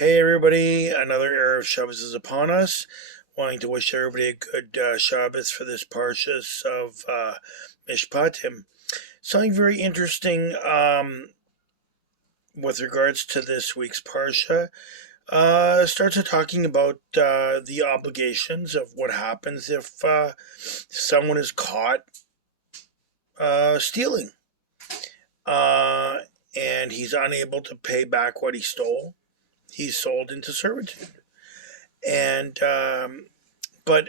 Hey everybody, another era of Shabbos is upon us. Wanting to wish everybody a good Shabbos for this Parshas of Mishpatim. Something very interesting with regards to this week's Parsha starts to talking about the obligations of what happens if someone is caught stealing uh, and he's unable to pay back what he stole. He's sold into servitude. And but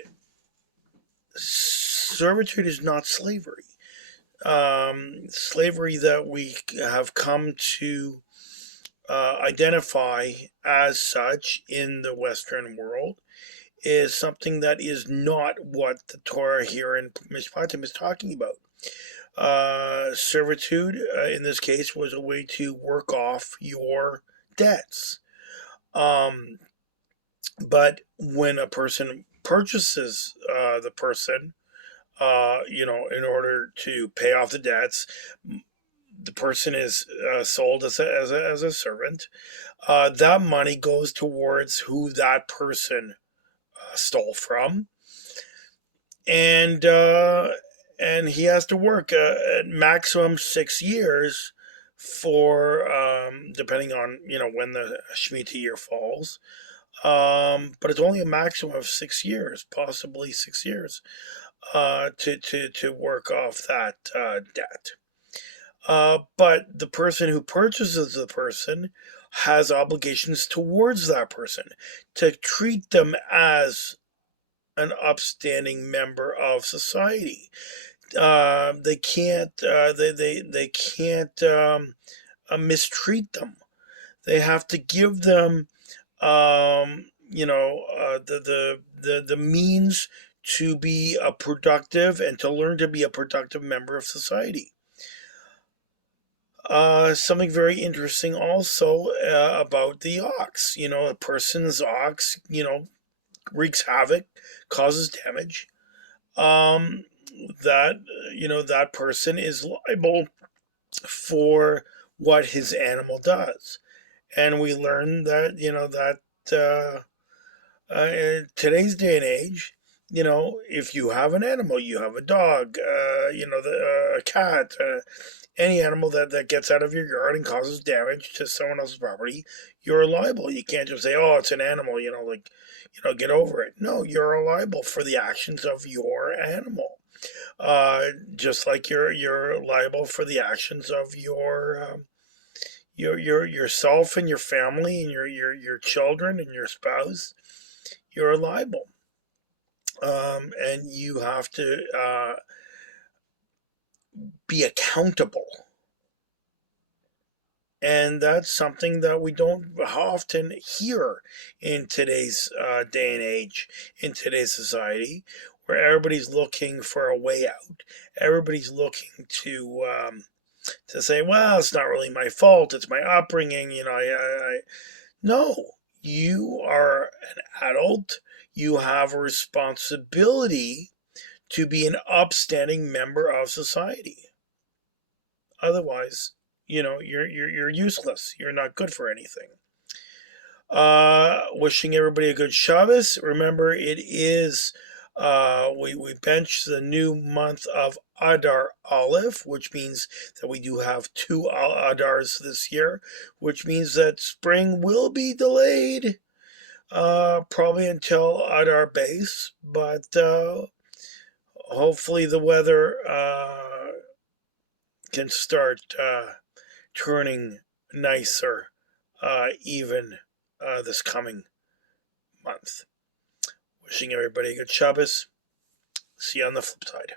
servitude is not slavery. Slavery that we have come to identify as such in the Western world is something that is not what the Torah here in Mishpatim is talking about. Servitude, in this case, was a way to work off your debts. Um, but when a person purchases the person, in order to pay off the debts, the person is sold as a servant. That money goes towards who that person stole from, and he has to work at maximum 6 years for depending on when the Shemitah year falls. But it's only a maximum of 6 years, possibly 6 years, to work off that debt. But the person who purchases the person has obligations towards that person to treat them as an upstanding member of society. They can't they can't mistreat them. They have to give them the means to be a productive and to learn to be a productive member of society. Something very interesting also about the ox. A person's ox, wreaks havoc, causes damage. That that person is liable for what his animal does, and we learn that in today's day and age, if you have an animal, you have a dog, a cat, any animal that gets out of your yard and causes damage to someone else's property, you're liable. You can't just say, "Oh, it's an animal," get over it. No, you're liable for the actions of your animal. Just like you're liable for the actions of yourself and your family and your children and your spouse. You're liable, and you have to be accountable. And that's something that we don't often hear in today's day and age, in today's society, where everybody's looking for a way out. Everybody's looking to say, "Well, it's not really my fault. It's my upbringing." No, you are an adult. You have a responsibility to be an upstanding member of society. Otherwise, you're useless. You're not good for anything. Wishing everybody a good Shabbos. Remember, it is we bench the new month of Adar Alef, which means that we do have two Adars this year, which means that spring will be delayed, probably until Adar base, but hopefully the weather can start turning nicer even this coming month. Wishing everybody a good Shabbos. See you on the flip side.